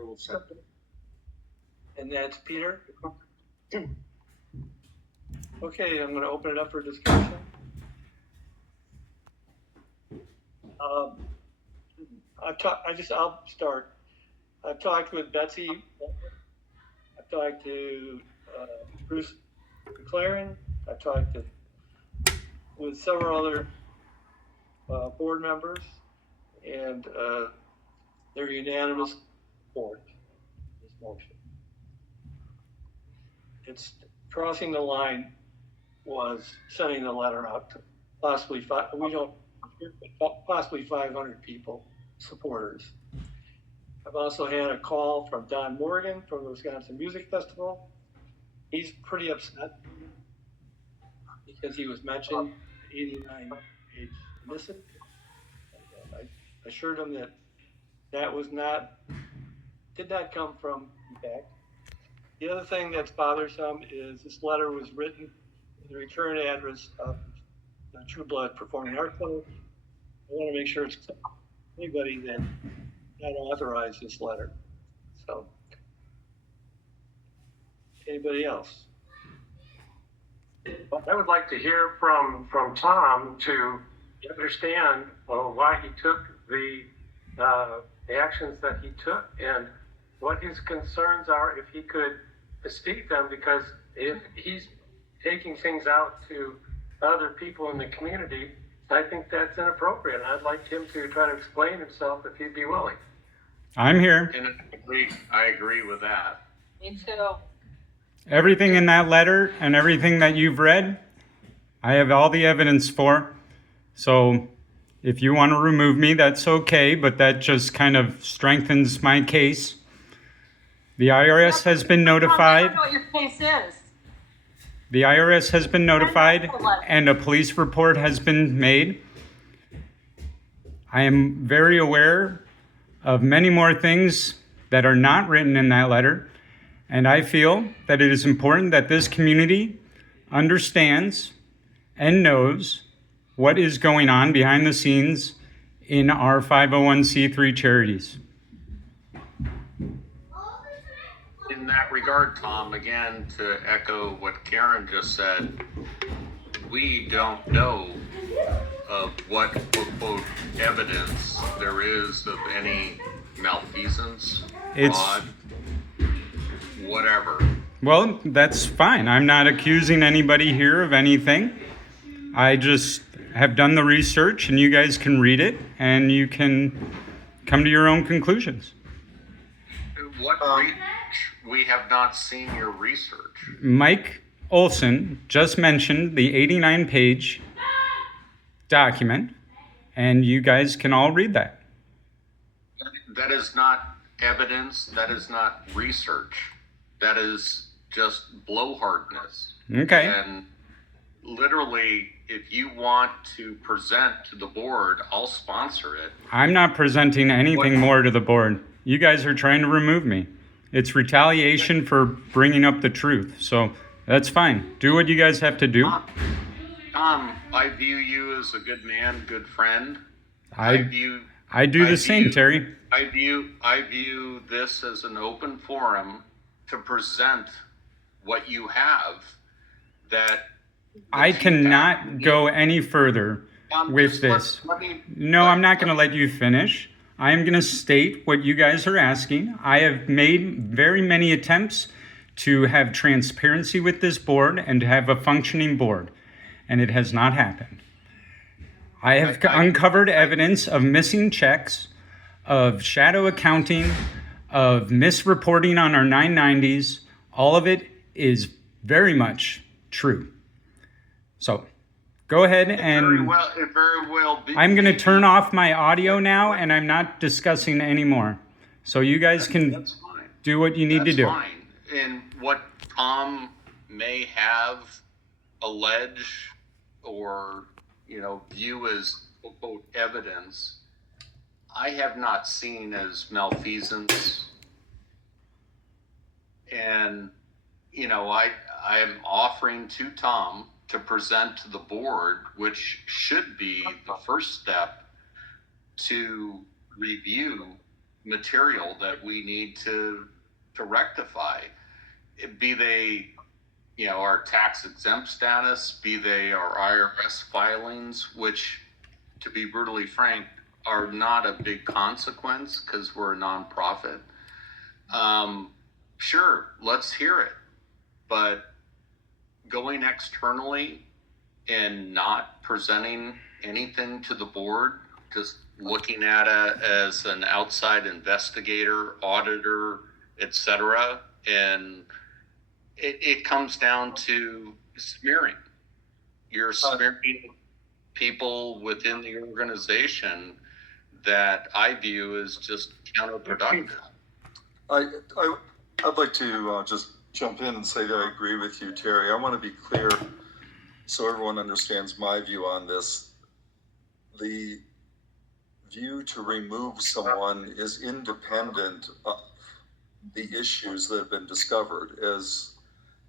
I will second. And that's Peter? Okay, I'm gonna open it up for discussion. I'll start. I've talked with Betsy. I've talked to Bruce McLaren. I've talked with several other board members, and they're unanimous support this motion. It's crossing the line was sending the letter out to possibly 500 people, supporters. I've also had a call from Don Morgan from the Wisconsin Music Festival. He's pretty upset because he was mentioned 89 age missing. I assured him that did not come from feedback. The other thing that's bothersome is this letter was written with the return address of the Trueblood Performing Arts Center. I want to make sure it's anybody that not authorized this letter. So, anybody else? Well, I would like to hear from Tom to understand why he took the actions that he took and what his concerns are, if he could state them, because if he's taking things out to other people in the community, I think that's inappropriate. I'd like him to try to explain himself if he'd be willing. I'm here. And I agree with that. Me too. Everything in that letter and everything that you've read, I have all the evidence for. So if you want to remove me, that's okay, but that just kind of strengthens my case. The IRS has been notified. I don't know what your case is. The IRS has been notified and a police report has been made. I am very aware of many more things that are not written in that letter. And I feel that it is important that this community understands and knows what is going on behind the scenes in our 501c3 charities. In that regard, Tom, again, to echo what Karen just said, we don't know of what quote evidence there is of any malfeasance, fraud, whatever. Well, that's fine. I'm not accusing anybody here of anything. I just have done the research, and you guys can read it, and you can come to your own conclusions. We have not seen your research. Mike Olson just mentioned the 89-page document, and you guys can all read that. That is not evidence. That is not research. That is just blowhardness. Okay. And literally, if you want to present to the board, I'll sponsor it. I'm not presenting anything more to the board. You guys are trying to remove me. It's retaliation for bringing up the truth. So that's fine. Do what you guys have to do. Tom, I view you as a good man, good friend. I do the same, Terry. I view this as an open forum to present what you have. That I cannot go any further with this. No, I'm not going to let you finish. I am going to state what you guys are asking. I have made very many attempts to have transparency with this board and to have a functioning board, and it has not happened. I have uncovered evidence of missing checks, of shadow accounting, of misreporting on our 990s. All of it is very much true. So go ahead and it very well be. I'm going to turn off my audio now, and I'm not discussing anymore. So you guys can do what you need to do. That's fine. And what Tom may have alleged or, view as quote evidence, I have not seen as malfeasance. And, I am offering to Tom to present to the board, which should be the first step to review material that we need to rectify, be they, our tax exempt status, be they our IRS filings, which, to be brutally frank, are not a big consequence because we're a nonprofit. Sure, let's hear it, but going externally and not presenting anything to the board, just looking at it as an outside investigator, auditor, etc., and it comes down to smearing. You're smearing people within the organization that I view as just counterproductive. I'd like to just jump in and say that I agree with you, Terry. I want to be clear so everyone understands my view on this. The view to remove someone is independent of the issues that have been discovered.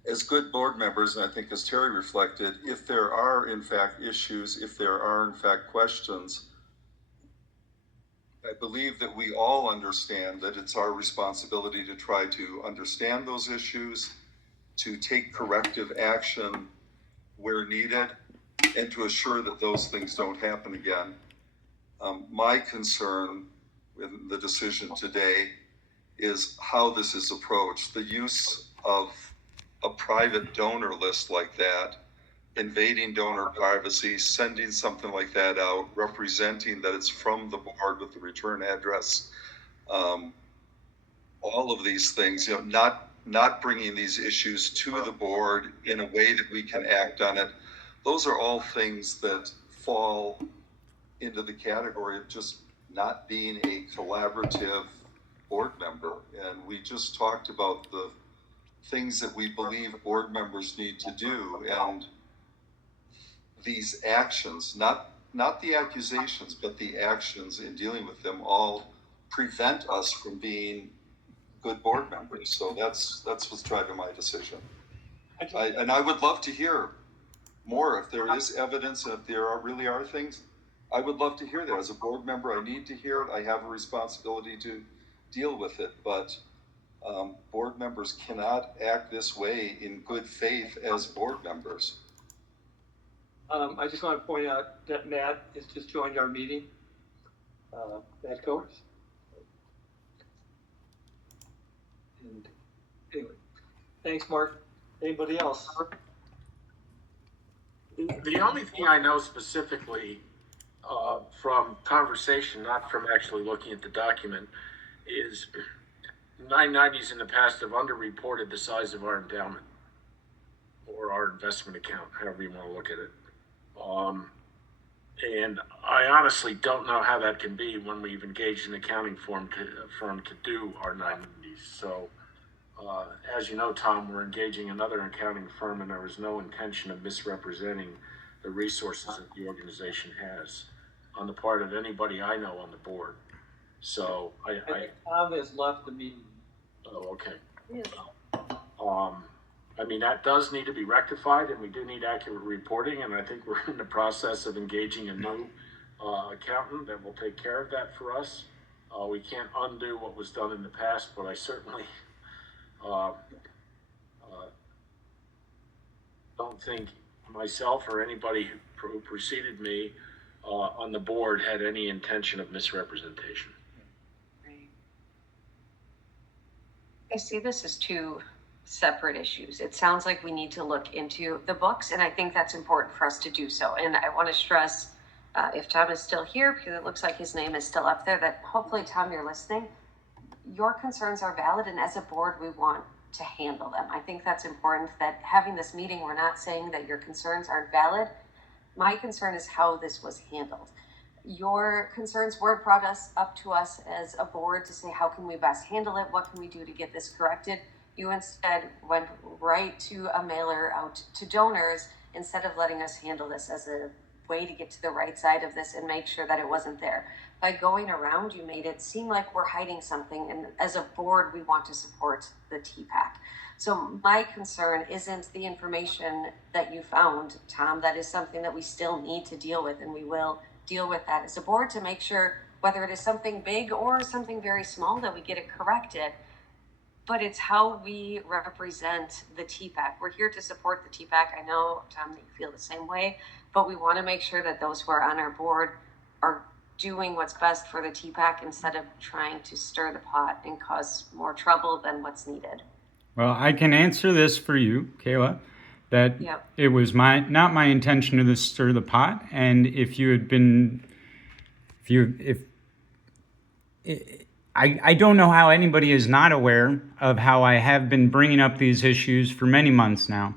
As good board members, and I think as Terry reflected, if there are in fact issues, if there are in fact questions, I believe that we all understand that it's our responsibility to try to understand those issues, to take corrective action where needed, and to assure that those things don't happen again. My concern with the decision today is how this is approached. The use of a private donor list like that, invading donor privacy, sending something like that out, representing that it's from the board with the return address, all of these things, not bringing these issues to the board in a way that we can act on it. Those are all things that fall into the category of just not being a collaborative board member. And we just talked about the things that we believe board members need to do, and these actions, not the accusations, but the actions in dealing with them, all prevent us from being good board members. So that's what's driving my decision. And I would love to hear more if there is evidence, and if there really are things. I would love to hear that. As a board member, I need to hear it. I have a responsibility to deal with it, but board members cannot act this way in good faith as board members. I just want to point out that Matt has just joined our meeting. Matt Coates. And anyway, thanks, Mark. Anybody else? The only thing I know specifically from conversation, not from actually looking at the document, is 990s in the past have underreported the size of our endowment or our investment account, however you want to look at it. And I honestly don't know how that can be when we've engaged an accounting firm to do our 990s. So, as you know, Tom, we're engaging another accounting firm, and there was no intention of misrepresenting the resources that the organization has on the part of anybody I know on the board. So Tom has left the meeting. Oh, okay. Yes. I mean, that does need to be rectified, and we do need accurate reporting, and I think we're in the process of engaging a new accountant that will take care of that for us. We can't undo what was done in the past, but I certainly don't think myself or anybody who preceded me on the board had any intention of misrepresentation. I see this as two separate issues. It sounds like we need to look into the books, and I think that's important for us to do so. And I want to stress, if Tom is still here, because it looks like his name is still up there, that hopefully, Tom, you're listening. Your concerns are valid, and as a board, we want to handle them. I think that's important, that having this meeting, we're not saying that your concerns aren't valid. My concern is how this was handled. Your concerns weren't brought up to us as a board to say, how can we best handle it? What can we do to get this corrected? You instead went right to a mailer out to donors instead of letting us handle this as a way to get to the right side of this and make sure that it wasn't there. By going around, you made it seem like we're hiding something, and as a board, we want to support the TPAC. So my concern isn't the information that you found, Tom. That is something that we still need to deal with, and we will deal with that as a board to make sure whether it is something big or something very small, that we get it corrected. But it's how we represent the TPAC. We're here to support the TPAC. I know, Tom, that you feel the same way, but we want to make sure that those who are on our board are doing what's best for the TPAC instead of trying to stir the pot and cause more trouble than what's needed. Well, I can answer this for you, Kayla, that Yep. it was not my intention to stir the pot. And if you had been, I don't know how anybody is not aware of how I have been bringing up these issues for many months now.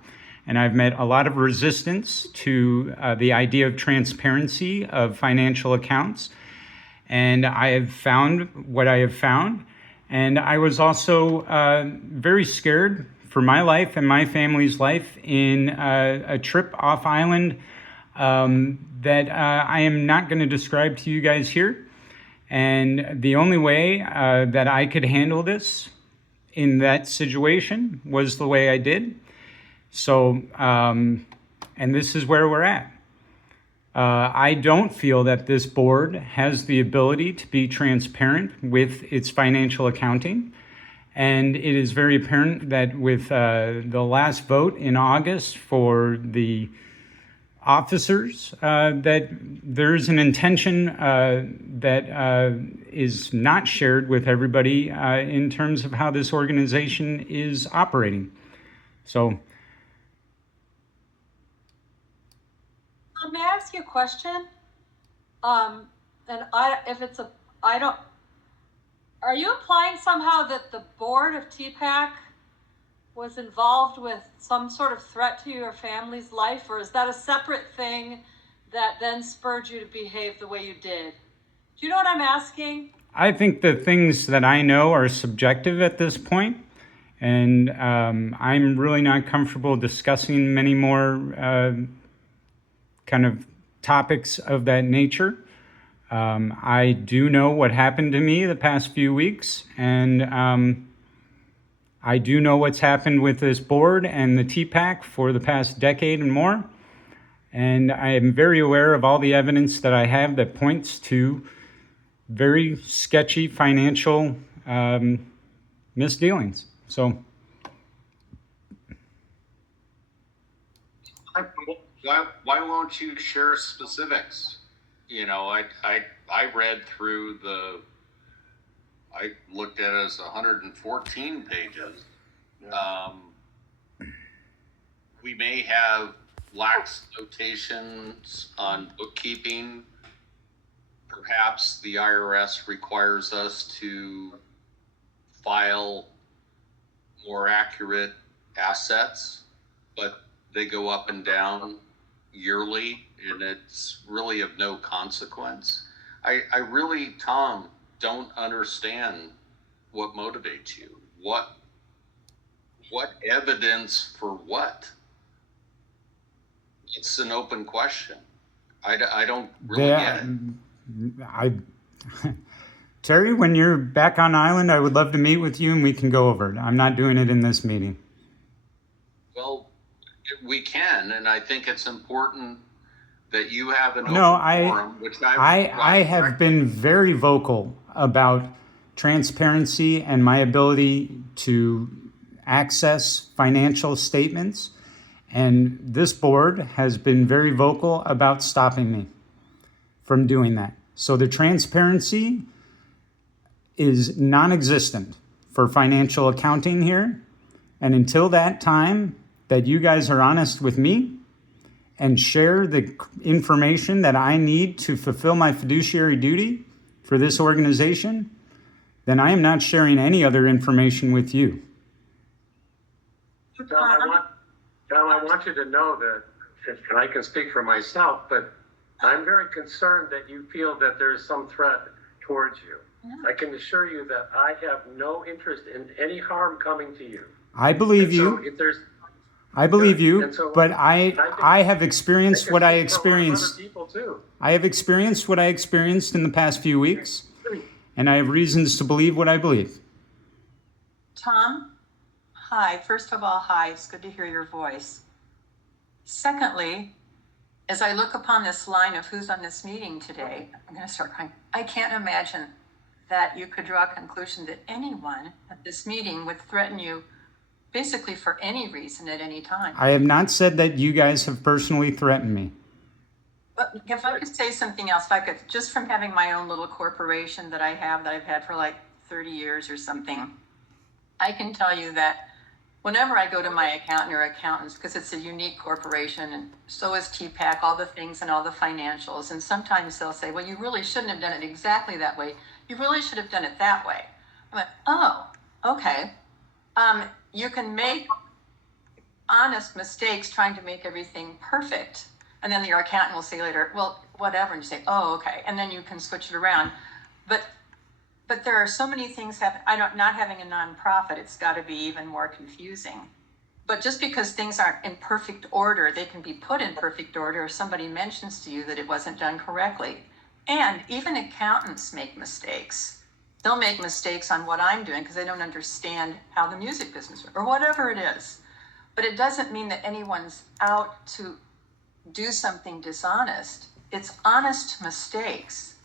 And I've met a lot of resistance to the idea of transparency of financial accounts. And I have found what I have found. And I was also very scared for my life and my family's life in a trip off island that I am not going to describe to you guys here. And the only way that I could handle this in that situation was the way I did. So, and this is where we're at. I don't feel that this board has the ability to be transparent with its financial accounting. And it is very apparent that with the last vote in August for the officers, that there's an intention that is not shared with everybody in terms of how this organization is operating. So, may I ask you a question? Are you implying somehow that the board of TPAC was involved with some sort of threat to your family's life, or is that a separate thing that then spurred you to behave the way you did? Do you know what I'm asking? I think the things that I know are subjective at this point, and I'm really not comfortable discussing many more kind of topics of that nature. I do know what happened to me the past few weeks, and I do know what's happened with this board and the TPAC for the past decade and more. And I am very aware of all the evidence that I have that points to very sketchy financial misdealings. So, why won't you share specifics? You know, I read through I looked at it as 114 pages. We may have lax notations on bookkeeping. Perhaps the IRS requires us to file more accurate assets, but they go up and down yearly, and it's really of no consequence. I really, Tom, don't understand what motivates you. What evidence for what? It's an open question. I don't really get it. Terry, when you're back on island, I would love to meet with you and we can go over it. I'm not doing it in this meeting. Well, we can, and I think it's important that you have an open forum, which I have been very vocal about transparency and my ability to access financial statements. And this board has been very vocal about stopping me from doing that. So the transparency is non-existent for financial accounting here. And until that time that you guys are honest with me and share the information that I need to fulfill my fiduciary duty for this organization, then I am not sharing any other information with you. Tom, I want you to know that, and I can speak for myself, but I'm very concerned that you feel that there is some threat towards you. Yeah. I can assure you that I have no interest in any harm coming to you. I believe you. So if there's, I believe you, but I have experienced what I experienced. I have experienced what I experienced in the past few weeks, and I have reasons to believe what I believe. Tom, hi. First of all, hi. It's good to hear your voice. Secondly, as I look upon this line of who's on this meeting today, I'm going to start crying. I can't imagine that you could draw a conclusion that anyone at this meeting would threaten you basically for any reason at any time. I have not said that you guys have personally threatened me. But if I could say something else, if I could, just from having my own little corporation that I've had for like 30 years or something, I can tell you that whenever I go to my accountant or accountants, because it's a unique corporation, and so is TPAC, all the things and all the financials, and sometimes they'll say, well, you really shouldn't have done it exactly that way. You really should have done it that way. I went, oh, okay. You can make honest mistakes trying to make everything perfect. And then your accountant will say later, well, whatever, and you say, oh, okay. And then you can switch it around. But there are so many things happen. Not having a nonprofit, it's got to be even more confusing. But just because things aren't in perfect order, they can be put in perfect order if somebody mentions to you that it wasn't done correctly. And even accountants make mistakes. They'll make mistakes on what I'm doing because they don't understand how the music business works, or whatever it is. But it doesn't mean that anyone's out to do something dishonest. It's honest mistakes.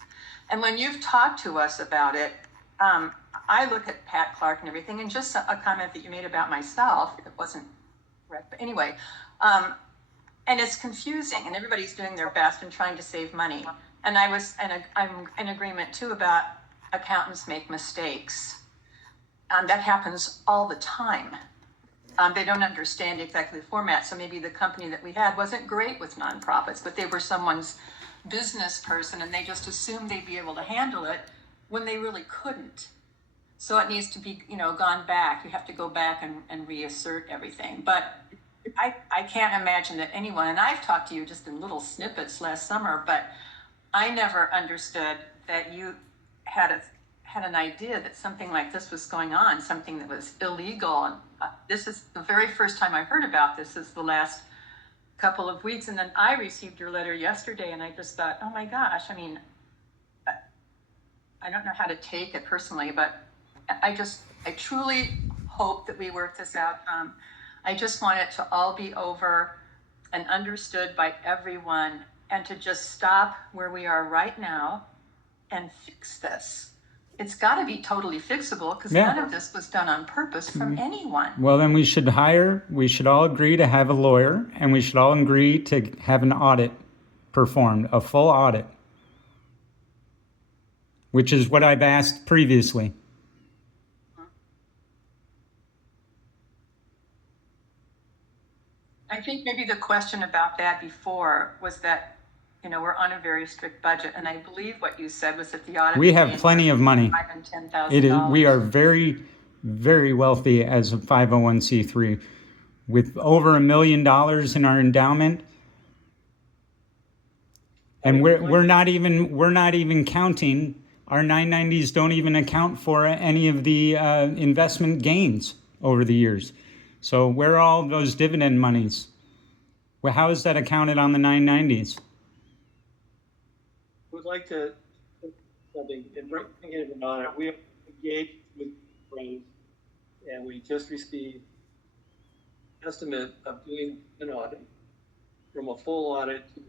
And when you've talked to us about it, I look at Pat Clark and everything, and just a comment that you made about myself, it wasn't correct, but anyway, and it's confusing, and everybody's doing their best and trying to save money. And I'm in agreement too about accountants make mistakes. That happens all the time. They don't understand exactly the format, so maybe the company that we had wasn't great with nonprofits, but they were someone's business person, and they just assumed they'd be able to handle it when they really couldn't. So it needs to be, gone back. You have to go back and reassert everything. But I can't imagine that anyone, and I've talked to you just in little snippets last summer, but I never understood that you had an idea that something like this was going on, something that was illegal. And this is the very first time I heard about this, is the last couple of weeks. And then I received your letter yesterday, and I just thought, oh my gosh, I don't know how to take it personally, but I truly hope that we work this out. I just want it to all be over and understood by everyone, and to just stop where we are right now and fix this. It's got to be totally fixable, because none of this was done on purpose from anyone. Well, then we should all agree to have a lawyer, and we should all agree to have an audit performed, a full audit, which is what I've asked previously. I think maybe the question about that before was that, we're on a very strict budget, and I believe what you said was that the audit. We have plenty of money. $5,000 and $10,000. We are very, very wealthy as a 501c3, with over $1 million in our endowment, and we're not even counting. Our 990s don't even account for any of the investment gains over the years. So where are all those dividend monies? Well, how is that accounted on the 990s? Would like to something and bring it on it. We have engaged with friends, and we just received an estimate of doing an audit, from a full audit to a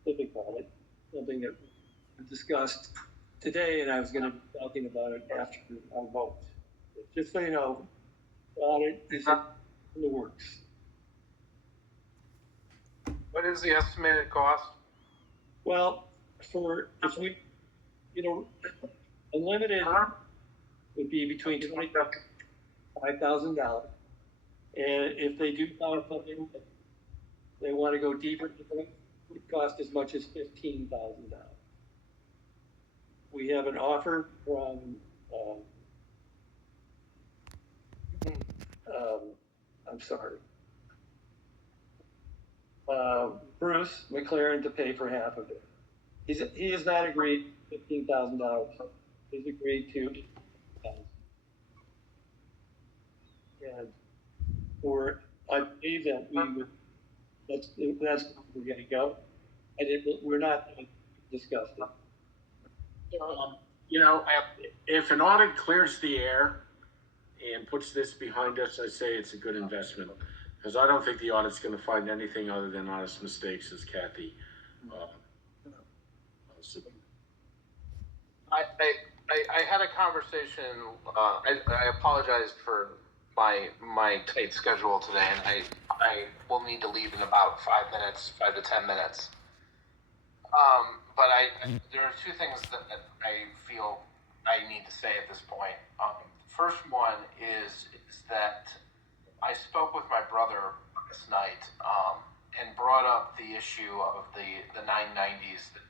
specific audit, something that we discussed today, and I was going to be talking about it after our vote. Just so you know, the audit is in the works. What is the estimated cost? Well, if we, unlimited would be between $25,000 and $5,000. And if they do find something that they want to go deeper, it would cost as much as $15,000. We have an offer from Bruce McLaren to pay for half of it. He has not agreed $15,000. He's agreed to $10,000. And I believe that that's where we're going to go. We're not going to discuss it. If an audit clears the air and puts this behind us, I say it's a good investment, because I don't think the audit's going to find anything other than honest mistakes, as Kathy I had a conversation. I apologized for my tight schedule today, and I will need to leave in about 5 minutes, 5 to 10 minutes. But there are two things that I feel I need to say at this point. First one is that I spoke with my brother last night and brought up the issue of the 990s that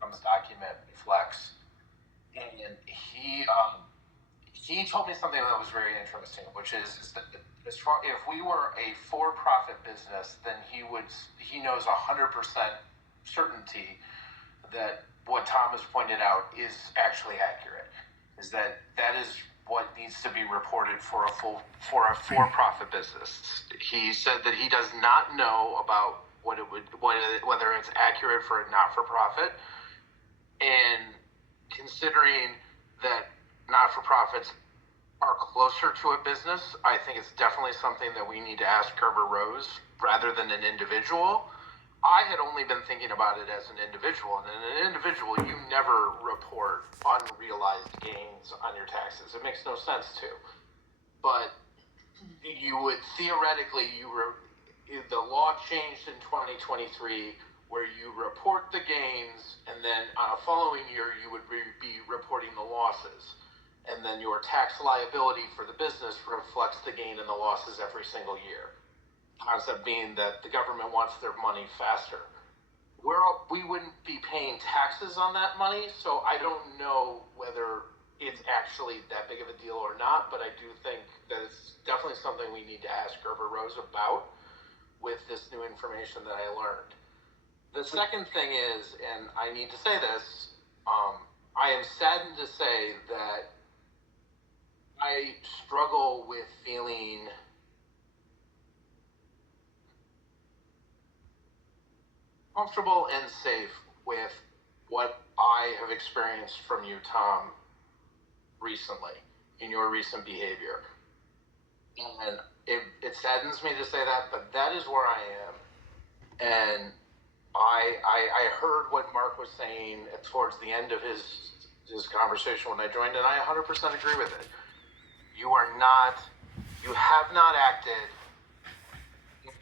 Tom's document reflects, and he told me something that was very interesting, which is that as far if we were a for-profit business, then he knows 100% certainty that what Tom has pointed out is actually accurate. Is that is what needs to be reported for a for-profit business. He said that he does not know about whether it's accurate for a not-for-profit, and considering that not-for-profits are closer to a business, I think it's definitely something that we need to ask Gerber Rose rather than an individual. I had only been thinking about it as an individual, and in an individual, you never report unrealized gains on your taxes. It makes no sense to. But you would theoretically, the law changed in 2023 where you report the gains, and then on a following year, you would be reporting the losses. And then your tax liability for the business reflects the gain and the losses every single year. Concept being that the government wants their money faster. We wouldn't be paying taxes on that money, so I don't know whether it's actually that big of a deal or not, but I do think that it's definitely something we need to ask Gerber Rose about with this new information that I learned. The second thing is, and I need to say this, I am saddened to say that I struggle with feeling comfortable and safe with what I have experienced from you, Tom, recently in your recent behavior. And it saddens me to say that, but that is where I am. And I heard what Mark was saying towards the end of his conversation when I joined, and I 100% agree with it. You have not acted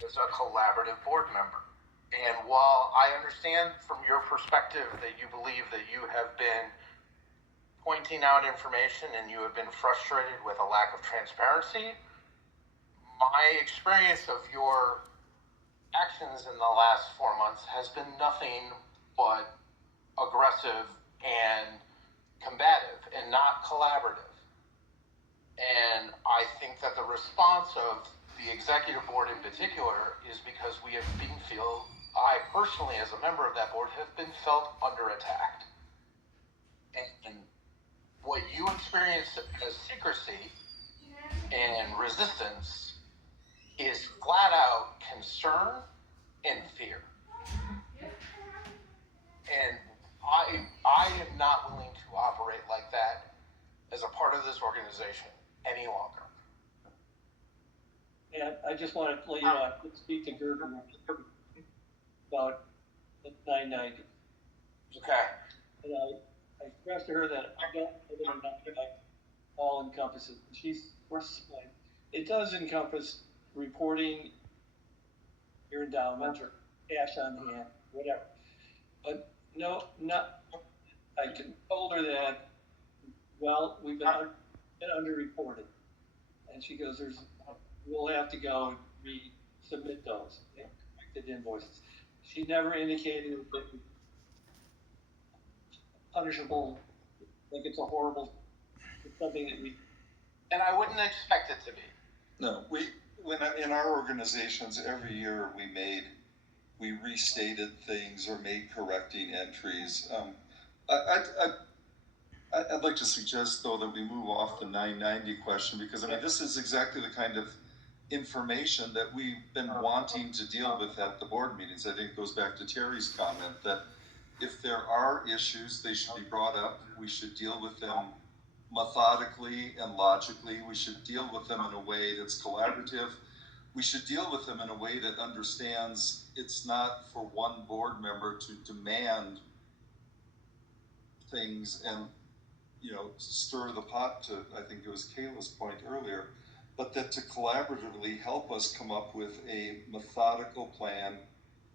as a collaborative board member. And while I understand from your perspective that you believe that you have been pointing out information and you have been frustrated with a lack of transparency, my experience of your actions in the last 4 months has been nothing but aggressive and combative and not collaborative. And I think that the response of the executive board in particular is because I personally, as a member of that board, have been felt under attack. And what you experience as secrecy and resistance is flat out concern and fear. And I am not willing to operate like that as a part of this organization any longer. And I just want to let you know, I did speak to Gerber about the 990. Okay. And I expressed to her that I don't live in a like all encompasses. It does encompass reporting your endowment or cash on hand, whatever. But no, I told her that, well, we've been underreported. And she goes, we'll have to go and resubmit those corrected invoices. She never indicated that punishable, like it's something that we. And I wouldn't expect it to be. No, in our organizations, every year we restated things or made correcting entries. I'd like to suggest, though, that we move off the 990 question, because, this is exactly the kind of information that we've been wanting to deal with at the board meetings. I think it goes back to Terry's comment that if there are issues, they should be brought up. We should deal with them methodically and logically. We should deal with them in a way that's collaborative. we should deal with them in a way that understands it's not for one board member to demand things and, you know, stir the pot, to, I think it was Kayla's point earlier, but that to collaboratively help us come up with a methodical plan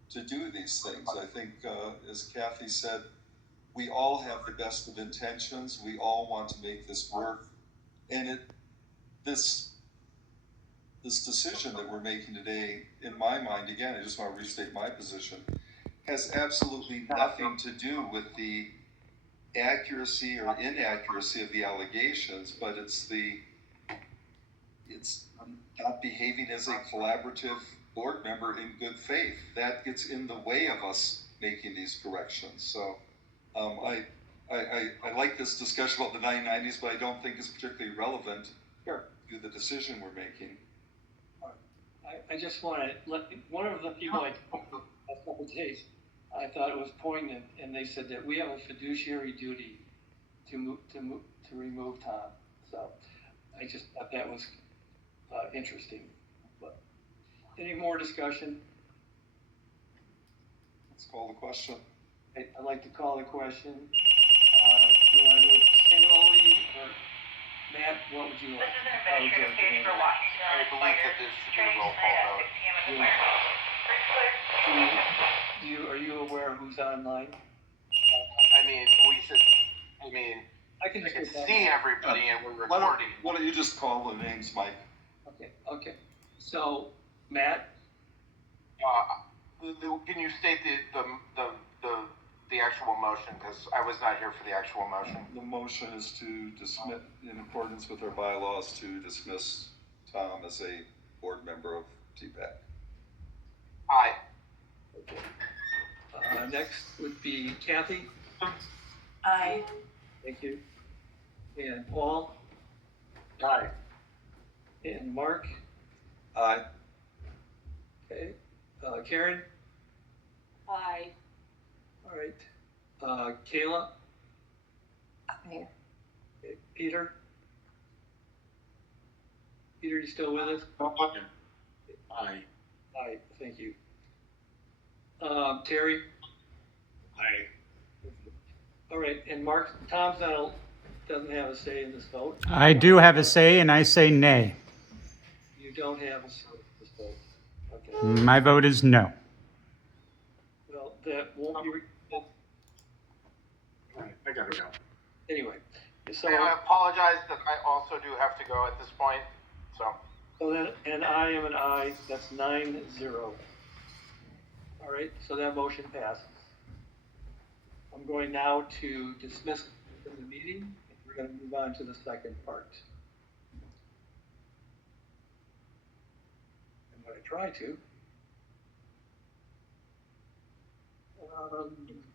to do these things. I think, as Kathy said, we all have the best of intentions. We all want to make this work. And this decision that we're making today, in my mind, again, I just want to restate my position, has absolutely nothing to do with the accuracy or inaccuracy of the allegations, but it's not behaving as a collaborative board member in good faith. That gets in the way of us making these corrections. So I like this discussion about the 990s, but I don't think it's particularly relevant to the decision we're making. I just want to let one of the people I talked to a couple of days, I thought it was poignant, and they said that we have a fiduciary duty to remove Tom. So I just thought that was interesting. But any more discussion? Let's call the question. I'd like to call the question. Do you want to do it singly, or Matt? What would you like? I believe that this should be a roll call vote. Are you aware of who's online? I can see everybody and we're Why recording. don't you just call the names, Mike? Okay. So, Matt? Can you state the actual motion, because I was not here for the actual motion. The motion is to dismiss, in accordance with our bylaws, to dismiss Tom as a board member of TPAC. Aye. Okay. Next would be Kathy. Aye. Thank you. And Paul. Aye. And Mark. Aye. Okay. Karen. Aye. All right. Kayla. Aye. Okay. Peter. Peter, you still with us? Aye. Aye. Thank you. Terry. Aye. All right. And Mark. Tom's doesn't have a say in this vote. I do have a say, and I say nay. You don't have a say in this vote. Okay. My vote is no. Well, that won't be. I gotta go. Anyway. So. I apologize that I also do have to go at this point, so. So then, and I am an aye, that's 9-0. All right, so that motion passes. I'm going now to dismiss the meeting. We're going to move on to the second part. I'm going to try to.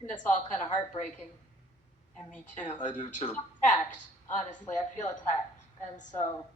And it's all kind of heartbreaking. And me too. I do too. Attacked, honestly, I feel attacked, and so